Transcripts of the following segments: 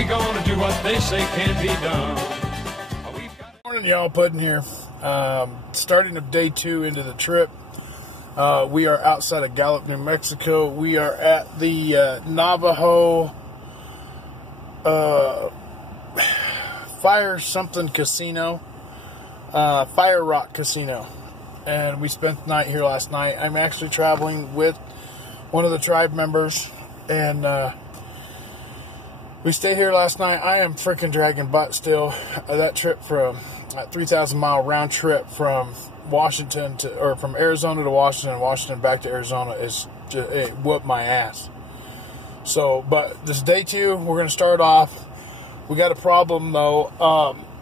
We gonna do what they say can be done. Morning, y'all. Puddin here. Starting of day 2 into the trip. We are outside of Gallup, New Mexico. We are at the Navajo Fire something casino, Fire Rock Casino, and we spent the night here last night. I'm actually traveling with one of the tribe members, and we stayed here last night. I am freaking dragging butt still. That trip from 3,000 mile round trip from Washington to, or from Arizona to Washington, and Washington back to Arizona is just, it whooped my ass. So, but this is day 2. We're going to start off. We got a problem though.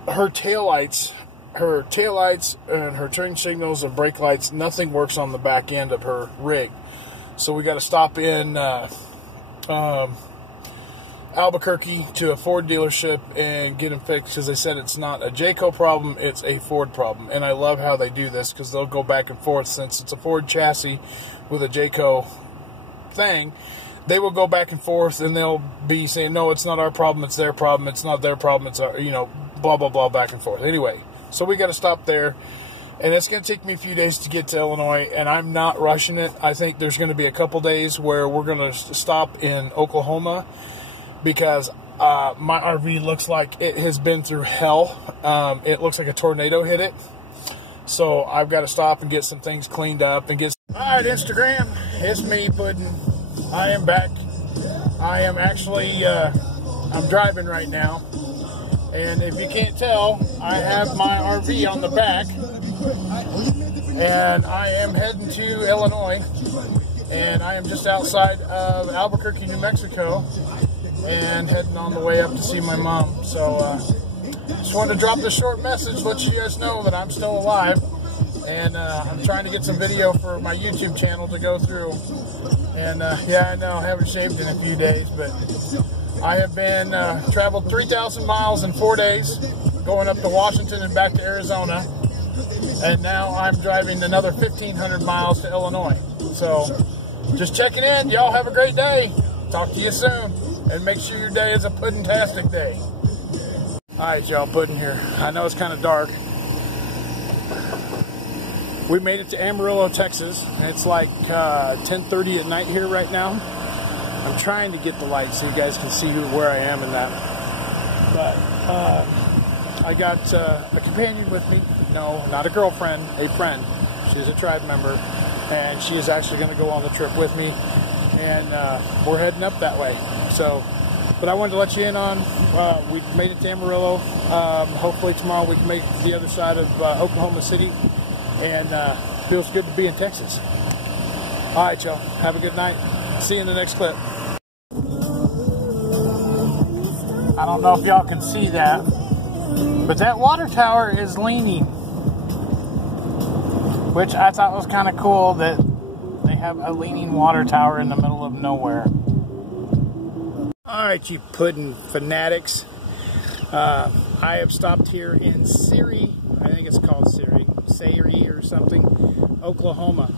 Her taillights and her turn signals and brake lights, nothing works on the back end of her rig. So we got to stop in Albuquerque to a Ford dealership and get them fixed, because they said it's not a Jayco problem, it's a Ford problem. And I love how they do this, because they'll go back and forth. Since it's a Ford chassis with a Jayco thing, they will go back and forth, and they'll be saying, no, it's not our problem, it's their problem, it's not their problem, it's our, you know, blah, blah, blah, back and forth. Anyway, so we got to stop there, and it's going to take me a few days to get to Illinois, and I'm not rushing it. I think there's going to be a couple days where we're going to stop in Oklahoma, because my RV looks like it has been through hell. It looks like a tornado hit it. So I've got to stop and get some things cleaned up and get... Alright, Instagram, it's me, Puddin. I am back. I am actually, I'm driving right now. And if you can't tell, I have my RV on the back. And I am heading to Illinois. And I am just outside of Albuquerque, New Mexico. And heading on the way up to see my mom. So, just wanted to drop this short message, let you guys know that I'm still alive. And I'm trying to get some video for my YouTube channel to go through. And yeah, I know I haven't shaved in a few days, but I have been traveled 3,000 miles in 4 days, going up to Washington and back to Arizona. And now I'm driving another 1,500 miles to Illinois. So just checking in. Y'all have a great day. Talk to you soon. And make sure your day is a puddin-tastic day. Alright, y'all, Puddin here. I know it's kind of dark. We made it to Amarillo, Texas, and it's like 10:30 at night here right now. I'm trying to get the light so you guys can see where I am in that. But I got a companion with me. No, not a girlfriend, a friend. She's a tribe member, and she is actually going to go on the trip with me, and we're heading up that way. So, but I wanted to let you in on, we made it to Amarillo. Hopefully tomorrow we can make it to the other side of Oklahoma City. And feels good to be in Texas. Alright, y'all. Have a good night. See you in the next clip. I don't know if y'all can see that, but that water tower is leaning, which I thought was kind of cool that they have a leaning water tower in the middle of nowhere. Alright, you puddin' fanatics. I have stopped here in Siri. I think it's called Siri or something, Oklahoma.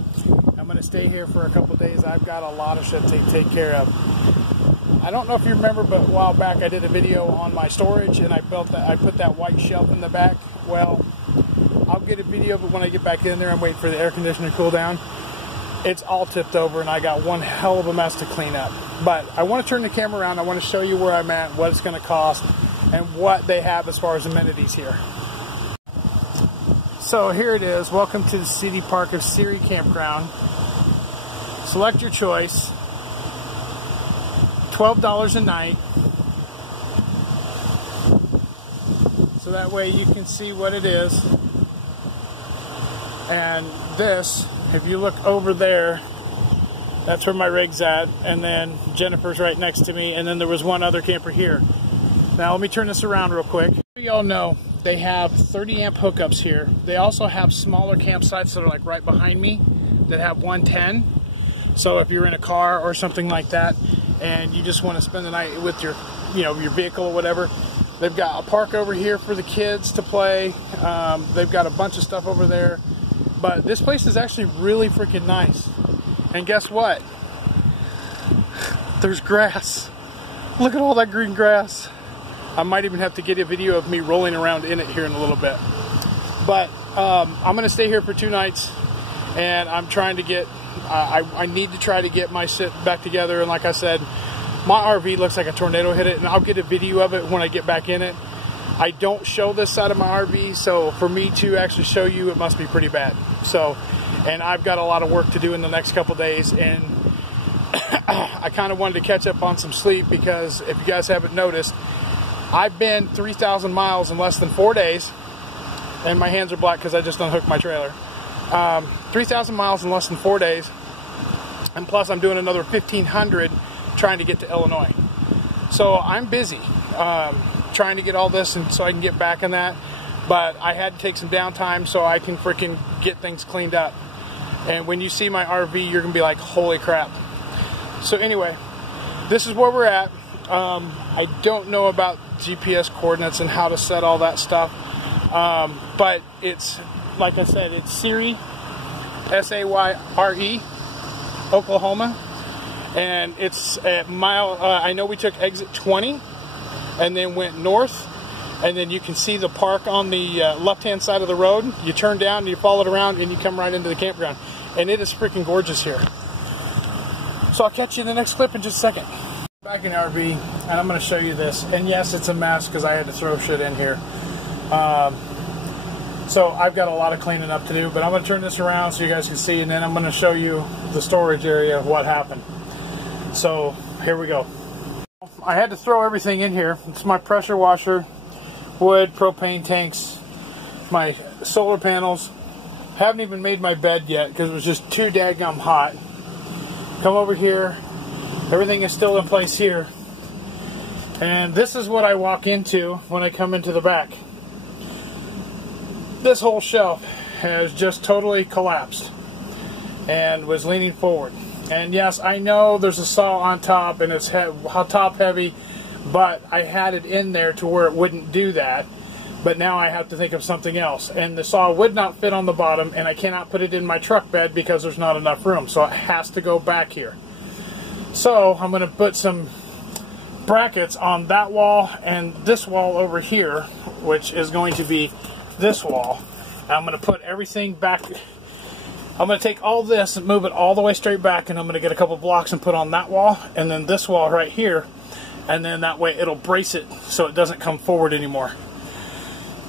I'm going to stay here for a couple days. I've got a lot of shit to take care of. I don't know if you remember, but a while back I did a video on my storage, and I put that white shelf in the back. Well, I'll get a video, but when I get back in there, I'm waiting for the air conditioner to cool down. It's all tipped over, and I got one hell of a mess to clean up. But I want to turn the camera around. I want to show you where I'm at, what it's going to cost, and what they have as far as amenities here. So here it is. Welcome to the City Park of Siri Campground. Select your choice. $12 a night. So that way you can see what it is. And this, if you look over there, that's where my rig's at. And then Jennifer's right next to me. And then there was one other camper here. Now let me turn this around real quick. You all know they have 30 amp hookups here. They also have smaller campsites that are like right behind me that have 110. So if you're in a car or something like that and you just want to spend the night with your, your vehicle or whatever, they've got a park over here for the kids to play. They've got a bunch of stuff over there. But this place is actually really freaking nice. And guess what? There's grass. Look at all that green grass. I might even have to get a video of me rolling around in it here in a little bit. But I'm going to stay here for 2 nights, and I'm trying to get, I need to try to get my shit back together. And like I said, my RV looks like a tornado hit it, and I'll get a video of it when I get back in it. I don't show this side of my RV, so for me to actually show you, it must be pretty bad. So, and I've got a lot of work to do in the next couple days, and I kind of wanted to catch up on some sleep, because if you guys haven't noticed, I've been 3,000 miles in less than 4 days, and my hands are black because I just unhooked my trailer. 3,000 miles in less than 4 days, and plus I'm doing another 1,500 trying to get to Illinois. So I'm busy trying to get all this, and so I can get back on that. But I had to take some downtime so I can freaking get things cleaned up. And when you see my RV, you're gonna be like, holy crap. So anyway, this is where we're at. I don't know about GPS coordinates and how to set all that stuff. But it's, like I said, it's Sayre, S-A-Y-R-E, Oklahoma. And it's at mile, I know we took exit 20 and then went north. And then you can see the park on the left-hand side of the road. You turn down and you follow it around and you come right into the campground. And it is freaking gorgeous here. So I'll catch you in the next clip in just a second. Back in RV, and I'm going to show you this. And yes, it's a mess because I had to throw shit in here. So I've got a lot of cleaning up to do, but I'm going to turn this around so you guys can see, and then I'm going to show you the storage area of what happened. So here we go. I had to throw everything in here. It's my pressure washer, wood, propane tanks, my solar panels. Haven't even made my bed yet because it was just too daggum hot. Come over here. Everything is still in place here. And this is what I walk into when I come into the back. This whole shelf has just totally collapsed and was leaning forward. And yes, I know there's a saw on top and it's top heavy, but I had it in there to where it wouldn't do that. But now I have to think of something else. And the saw would not fit on the bottom, and I cannot put it in my truck bed because there's not enough room. So it has to go back here. So I'm going to put some brackets on that wall and this wall over here, which is going to be this wall. And I'm going to put everything back. I'm going to take all this and move it all the way straight back, and I'm going to get a couple blocks and put on that wall and then this wall right here, and then that way it'll brace it so it doesn't come forward anymore.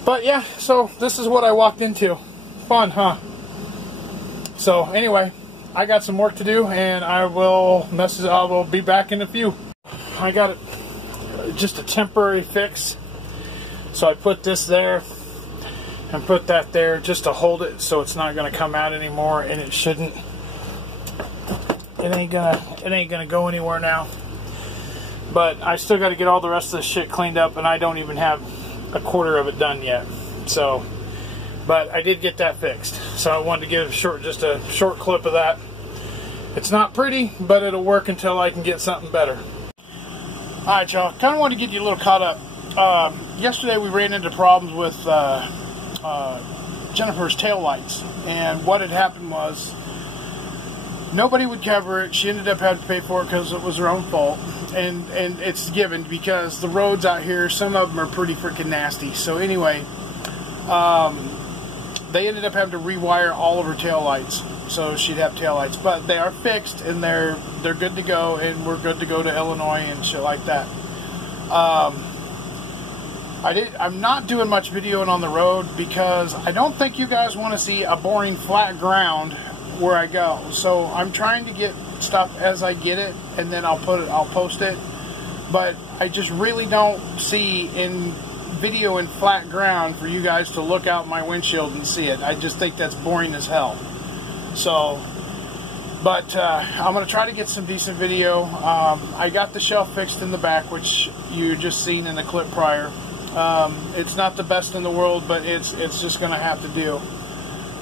But yeah, so this is what I walked into. Fun, huh? So anyway, I got some work to do, and I will be back in a few. I got just a temporary fix, so I put this there and put that there just to hold it so it's not going to come out anymore, and it shouldn't. It ain't gonna go anywhere now. But I still got to get all the rest of this shit cleaned up, and I don't even have a quarter of it done yet. So, but I did get that fixed. So I wanted to get just a short clip of that. It's not pretty, but it'll work until I can get something better. Alright, y'all, kind of want to get you a little caught up. Yesterday we ran into problems with Jennifer's tail lights, and what had happened was nobody would cover it. She ended up having to pay for it because it was her own fault, and it's given because the roads out here, some of them are pretty freaking nasty. So anyway, they ended up having to rewire all of her tail lights so she'd have tail lights, but they are fixed and they're good to go, and we're good to go to Illinois and shit like that. I'm not doing much videoing on the road because I don't think you guys want to see a boring flat ground where I go. So I'm trying to get stuff as I get it, and then I'll post it. But I just really don't see in video in flat ground for you guys to look out my windshield and see it. I just think that's boring as hell. So, but I'm going to try to get some decent video. I got the shelf fixed in the back, which you just seen in the clip prior. It's not the best in the world, but it's just going to have to do.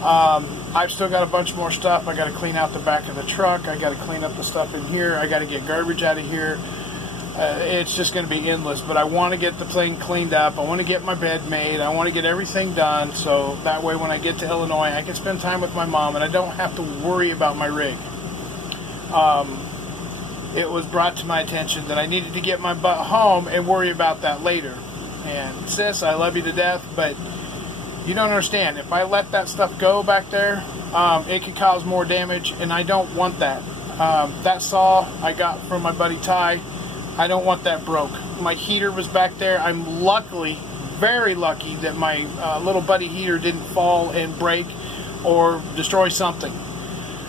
I've still got a bunch more stuff. I got to clean out the back of the truck. I got to clean up the stuff in here. I got to get garbage out of here. It's just going to be endless, but I want to get the thing cleaned up. I want to get my bed made. I want to get everything done, so that way when I get to Illinois, I can spend time with my mom, and I don't have to worry about my rig. It was brought to my attention that I needed to get my butt home and worry about that later. And sis, I love you to death, but you don't understand. If I let that stuff go back there, it could cause more damage, and I don't want that. That saw I got from my buddy Ty, I don't want that broke. My heater was back there. I'm luckily, very lucky, that my little buddy heater didn't fall and break or destroy something.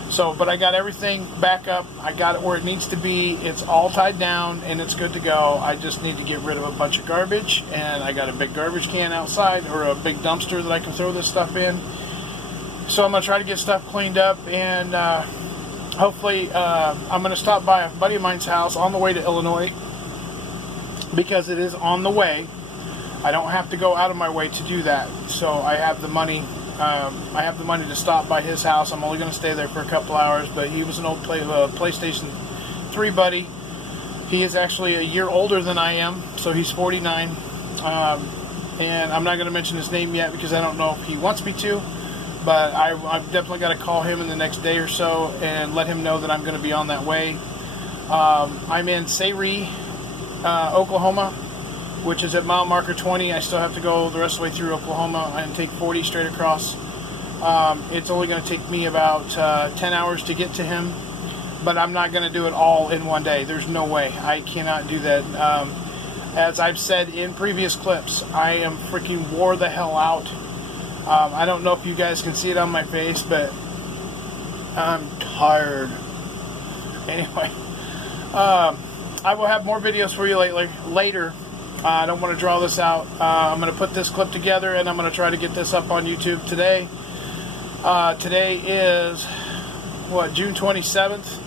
So, but I got everything back up. I got it where it needs to be. It's all tied down and it's good to go. I just need to get rid of a bunch of garbage, and I got a big garbage can outside, or a big dumpster that I can throw this stuff in. So I'm going to try to get stuff cleaned up, and hopefully I'm going to stop by a buddy of mine's house on the way to Illinois, because it is on the way. I don't have to go out of my way to do that. So I have the money. I have the money to stop by his house. I'm only going to stay there for a couple hours, but he was an old PlayStation 3 buddy. He is actually a year older than I am, so he's 49. And I'm not going to mention his name yet because I don't know if he wants me to, but I've definitely got to call him in the next day or so and let him know that I'm going to be on that way. I'm in Sayre, Oklahoma, which is at mile marker 20. I still have to go the rest of the way through Oklahoma and take 40 straight across. It's only going to take me about 10 hours to get to him, but I'm not going to do it all in one day. There's no way. I cannot do that. As I've said in previous clips, I am freaking wore the hell out. I don't know if you guys can see it on my face, but I'm tired. Anyway, I will have more videos for you later. I don't want to draw this out. I'm going to put this clip together, and I'm going to try to get this up on YouTube today. Today is, June 27th,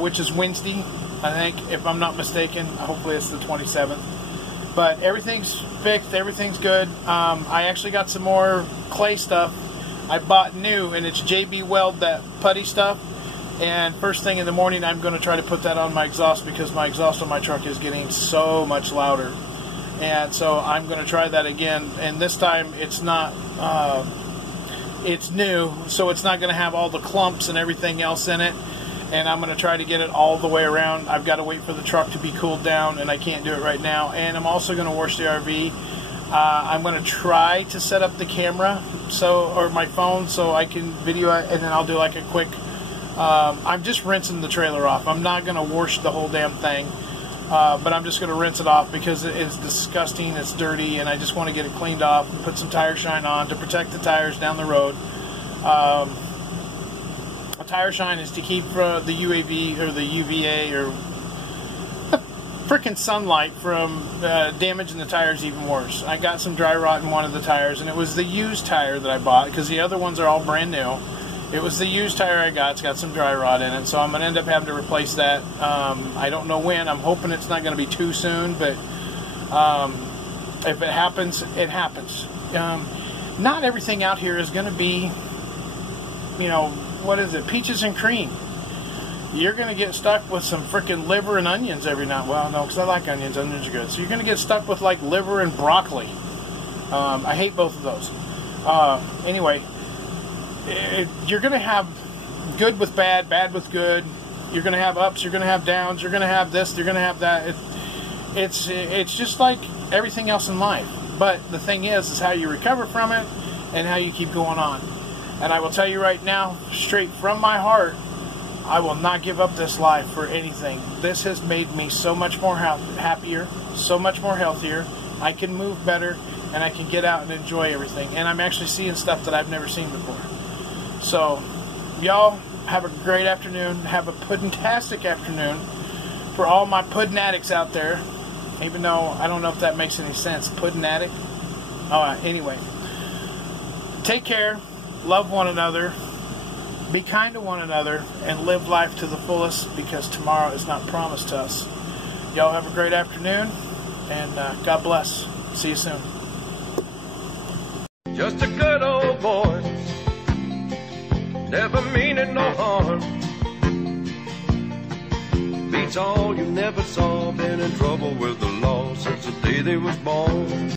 which is Wednesday, I think, if I'm not mistaken. Hopefully it's the 27th. But everything's fixed. Everything's good. I actually got some more clay stuff I bought new, and it's JB Weld, that putty stuff. And first thing in the morning, I'm going to try to put that on my exhaust, because my exhaust on my truck is getting so much louder. And so I'm going to try that again. And this time it's not, it's new, so it's not going to have all the clumps and everything else in it. And I'm going to try to get it all the way around. I've got to wait for the truck to be cooled down, and I can't do it right now. And I'm also going to wash the RV. I'm going to try to set up the camera, or my phone, so I can video it, and then I'll do like a quick... I'm just rinsing the trailer off. I'm not going to wash the whole damn thing, but I'm just going to rinse it off because it is disgusting, it's dirty, and I just want to get it cleaned off and put some tire shine on to protect the tires down the road. A tire shine is to keep the UAV or the UVA or the frickin' sunlight from damaging the tires even worse. I got some dry rot in one of the tires, and it was the used tire that I bought, because the other ones are all brand new. It was the used tire I got. It's got some dry rot in it, so I'm going to end up having to replace that. I don't know when. I'm hoping it's not going to be too soon, but if it happens, it happens. Not everything out here is going to be, peaches and cream. You're going to get stuck with some freaking liver and onions every now. Well, no, because I like onions. Onions are good. So you're going to get stuck with like liver and broccoli. I hate both of those. Anyway. You're going to have good with bad, bad with good. You're going to have ups, you're going to have downs, you're going to have this, you're going to have that. It's just like everything else in life. But the thing is how you recover from it and how you keep going on. And I will tell you right now, straight from my heart, I will not give up this life for anything. This has made me so much more happier, so much more healthier. I can move better, and I can get out and enjoy everything. And I'm actually seeing stuff that I've never seen before. So, y'all have a great afternoon. Have a pudding-tastic afternoon for all my pudding addicts out there. Even though I don't know if that makes any sense. Pudding addict? Anyway. Take care. Love one another. Be kind to one another. And live life to the fullest, because tomorrow is not promised to us. Y'all have a great afternoon. And God bless. See you soon. Just a good old boy. Never meaning no harm. Beats all you never saw. Been in trouble with the law since the day they was born.